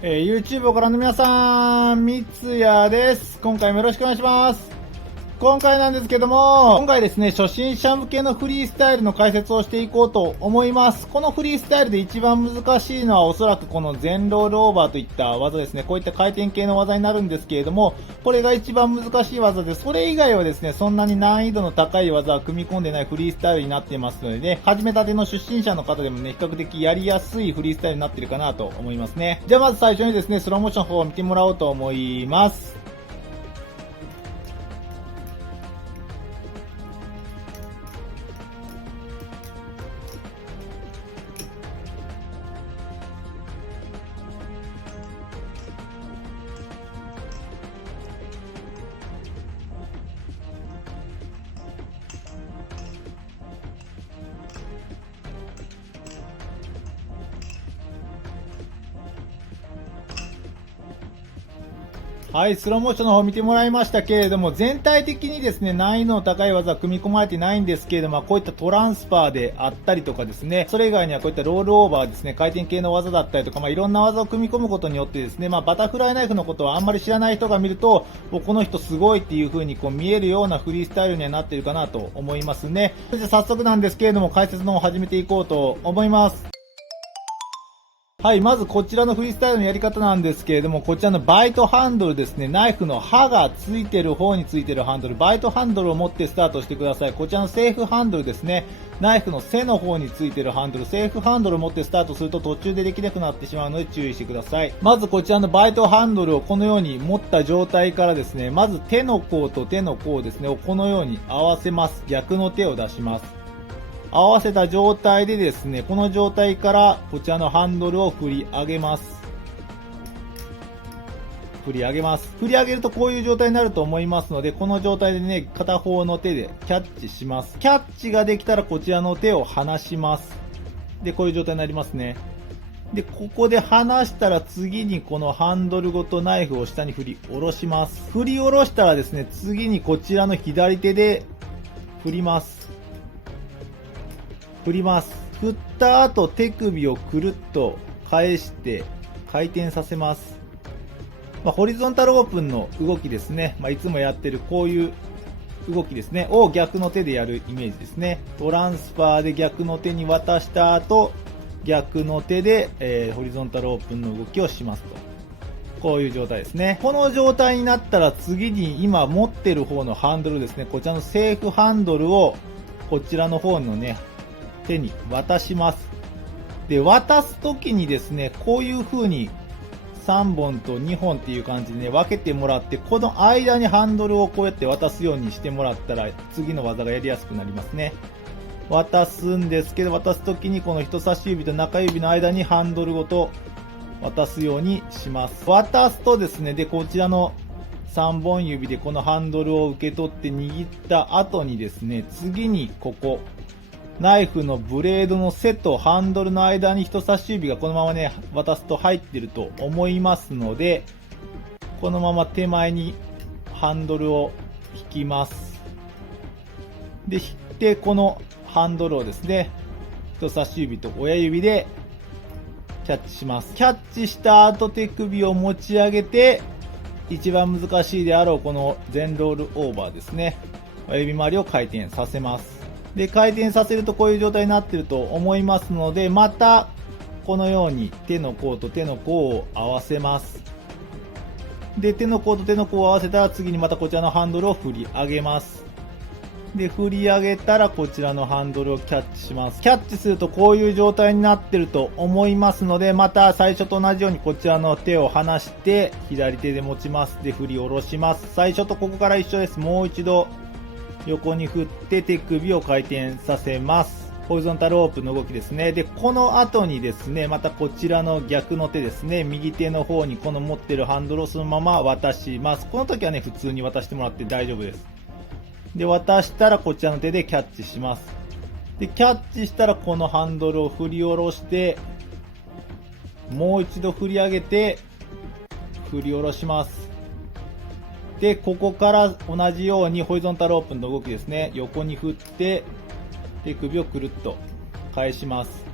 YouTube をご覧の皆さん、三ツ矢です。今回もよろしくお願いします。今回なんですけども、今回ですね、初心者向けのフリースタイルの解説をしていこうと思います。このフリースタイルで一番難しいのはおそらくこの全ロールオーバーといった技ですね。こういった回転系の技になるんですけれども、これが一番難しい技で、それ以外はですね、そんなに難易度の高い技は組み込んでないフリースタイルになっていますのでね、始めたての初心者の方でもね、比較的やりやすいフリースタイルになっているかなと思いますね。じゃあまず最初にですね、スローモーションの方を見てもらおうと思います。はい、スローモーションの方見てもらいましたけれども、全体的にですね、難易度の高い技は組み込まれてないんですけれども、こういったトランスファーであったりとかですね、それ以外にはこういったロールオーバーですね、回転系の技だったりとか、いろんな技を組み込むことによってですね、バタフライナイフのことはあんまり知らない人が見ると、この人すごいっていう風に見えるようなフリースタイルにはなっているかなと思いますね。それで早速なんですけれども、解説の方を始めていこうと思います。はい、まずこちらのフリースタイルのやり方なんですけれども、こちらのバイトハンドルですね、ナイフの刃がついてる方についてるハンドル、バイトハンドルを持ってスタートしてください。こちらのセーフハンドルですね、ナイフの背の方についてるハンドル、セーフハンドルを持ってスタートすると途中でできなくなってしまうので注意してください。まずこちらのバイトハンドルをこのように持った状態からですね、まず手の甲と手の甲ですね、をこのように合わせます。逆の手を出します。合わせた状態でですね、この状態からこちらのハンドルを振り上げます。振り上げます。振り上げるとこういう状態になると思いますので、この状態でね、片方の手でキャッチします。キャッチができたらこちらの手を離します。で、こういう状態になりますね。で、ここで離したら次にこのハンドルごとナイフを下に振り下ろします。振り下ろしたらですね、次にこちらの左手で振ります。振ります。振った後手首をくるっと返して回転させます。ホリゾンタルオープンの動きですね。いつもやってるこういう動きですね。を逆の手でやるイメージですね。トランスファーで逆の手に渡した後、逆の手で、ホリゾンタルオープンの動きをしますと。こういう状態ですね。この状態になったら次に今持ってる方のハンドルですね。こちらのセーフハンドルをこちらの方のね、手に渡します。で、渡すときにですね、こういう風に3本と2本っていう感じでね、分けてもらって、この間にハンドルをこうやって渡すようにしてもらったら、次の技がやりやすくなりますね。渡すんですけど、渡すときにこの人差し指と中指の間にハンドルごと渡すようにします。渡すとですね、で、こちらの3本指でこのハンドルを受け取って握った後にですね、次にここ、ナイフのブレードの背とハンドルの間に人差し指がこのままね、渡すと入ってると思いますので、このまま手前にハンドルを引きます。で、引いてこのハンドルをですね、人差し指と親指でキャッチします。キャッチした後手首を持ち上げて、一番難しいであろうこの全ロールオーバーですね。親指周りを回転させます。で、回転させるとこういう状態になっていると思いますので、またこのように手の甲と手の甲を合わせます。で、手の甲と手の甲を合わせたら次にまたこちらのハンドルを振り上げます。で、振り上げたらこちらのハンドルをキャッチします。キャッチするとこういう状態になっていると思いますので、また最初と同じようにこちらの手を離して左手で持ちます。で、振り下ろします。最初とここから一緒です。もう一度横に振って手首を回転させます。ホリゾンタルオープンの動きですね。で、この後にですね、またこちらの逆の手ですね、右手の方にこの持ってるハンドルをそのまま渡します。この時はね、普通に渡してもらって大丈夫です。で、渡したらこちらの手でキャッチします。で、キャッチしたらこのハンドルを振り下ろして、もう一度振り上げて、振り下ろします。で、ここから同じようにホリゾンタルオープンの動きですね。横に振って、手首をくるっと返します。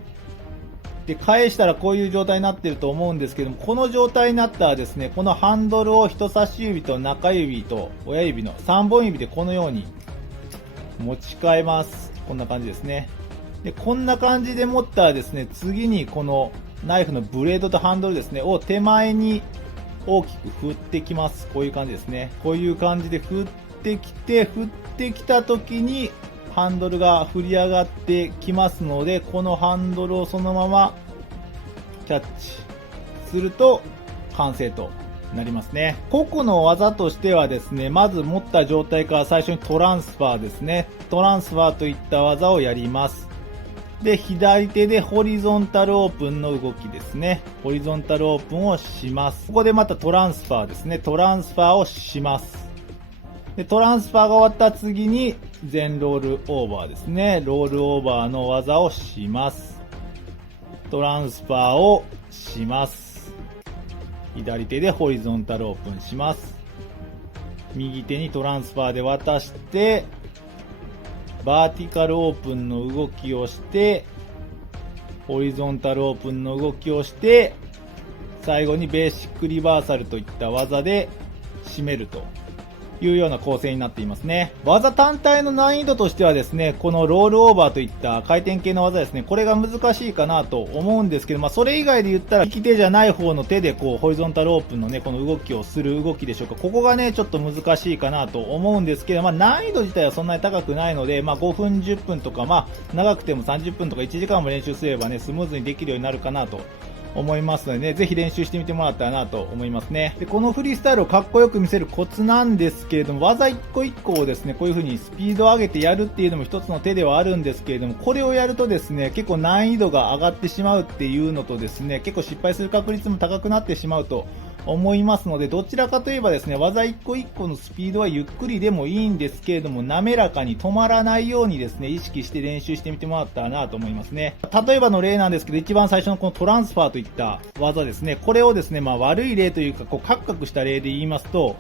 で、返したらこういう状態になってると思うんですけども、この状態になったらですね、このハンドルを人差し指と中指と親指の3本指でこのように持ち替えます。こんな感じですね。で、こんな感じで持ったらですね、次にこのナイフのブレードとハンドルですね、を手前に大きく振ってきます。こういう感じですね。こういう感じで振ってきた時に、ハンドルが振り上がってきますので、このハンドルをそのままキャッチすると完成となりますね。個々の技としてはですね、まず持った状態から最初にトランスファーですね。トランスファーといった技をやります。で、左手でホリゾンタルオープンの動きですね。ホリゾンタルオープンをします。ここでまたトランスファーですね。トランスファーをします。で、トランスファーが終わった次に全ロールオーバーですね。ロールオーバーの技をします。トランスファーをします。左手でホリゾンタルオープンします。右手にトランスファーで渡して、バーティカルオープンの動きをして、ホリゾンタルオープンの動きをして、最後にベーシックリバーサルといった技で締めるというような構成になっていますね。技単体の難易度としてはですね、このロールオーバーといった回転系の技ですね、これが難しいかなと思うんですけど、それ以外で言ったら利き手じゃない方の手でこうホリゾンタルオープンのね、この動きをする動きでしょうか。ここがね、ちょっと難しいかなと思うんですけど、難易度自体はそんなに高くないので、5分10分とか、長くても30分とか1時間も練習すればね、スムーズにできるようになるかなと思いますのでね、ぜひ練習してみてもらったらなと思いますね。で、このフリースタイルをかっこよく見せるコツなんですけれども、技一個一個をですね、こういう風にスピードを上げてやるっていうのも一つの手ではあるんですけれども、これをやるとですね、結構難易度が上がってしまうっていうのとですね、結構失敗する確率も高くなってしまうと思いますので、どちらかといえばですね、技一個一個のスピードはゆっくりでもいいんですけれども、滑らかに止まらないようにですね、意識して練習してみてもらったらなと思いますね。例えばの例なんですけど、一番最初のこのトランスファーといった技ですね、これをですね、悪い例というか、カクカクした例で言いますと、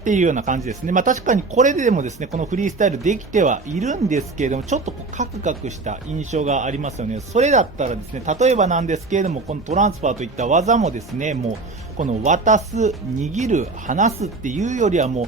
っていうような感じですね。確かにこれでもですね、このフリースタイルできてはいるんですけれども、ちょっとカクカクした印象がありますよね。それだったらですね、例えばなんですけれども、このトランスファーといった技もですね、もう、この渡す、握る、離すっていうよりはもう、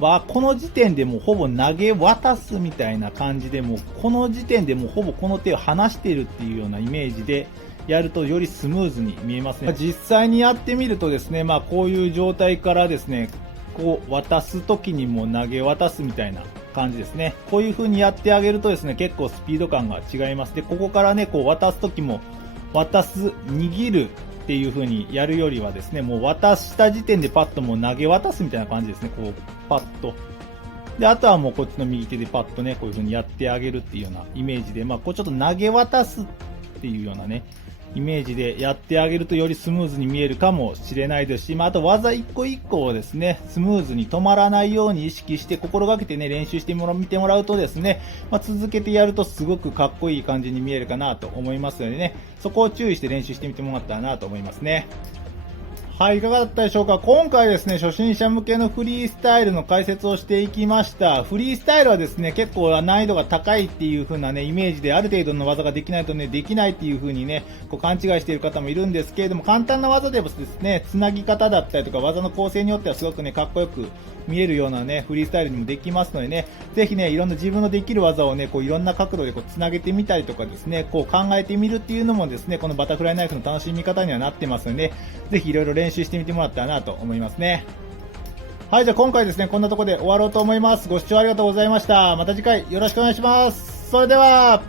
この時点でもうほぼ投げ渡すみたいな感じで、もうこの時点でもうほぼこの手を離しているっていうようなイメージで、やるとよりスムーズに見えますね。実際にやってみるとですね、こういう状態からですね、こう渡す時にも投げ渡すみたいな感じですね。こういう風にやってあげるとですね、結構スピード感が違います。で、ここからね、こう渡す時も渡す、握るっていう風にやるよりはですね、もう渡した時点でパッともう投げ渡すみたいな感じですね。こうパッと。で、あとはもうこっちの右手でパッとね、こういう風にやってあげるっていうようなイメージで、こうちょっと投げ渡すっていうようなね、イメージでやってあげるとよりスムーズに見えるかもしれないですし、あと技一個一個をですね、スムーズに止まらないように意識して心がけてね、練習して見てもらうとですね、続けてやるとすごくかっこいい感じに見えるかなと思いますのでね、そこを注意して練習してみてもらったらなと思いますね。はい、いかがだったでしょうか。今回ですね、初心者向けのフリースタイルの解説をしていきました。フリースタイルはですね、結構難易度が高いっていう風なね、イメージで、ある程度の技ができないとね、できないっていう風にね、こう勘違いしている方もいるんですけれども、簡単な技でもですね、つなぎ方だったりとか、技の構成によってはすごくね、かっこよく見えるようなね、フリースタイルにもできますのでね、ぜひね、いろんな自分のできる技をね、こういろんな角度でこうつなげてみたりとかですね、こう考えてみるっていうのもですね、このバタフライナイフの楽しみ方にはなってますので、ね、ぜひいろいろ練習してみてもらったらなと思いますね。はい、じゃあ今回ですね、こんなところで終わろうと思います。ご視聴ありがとうございました。また次回よろしくお願いします。それでは。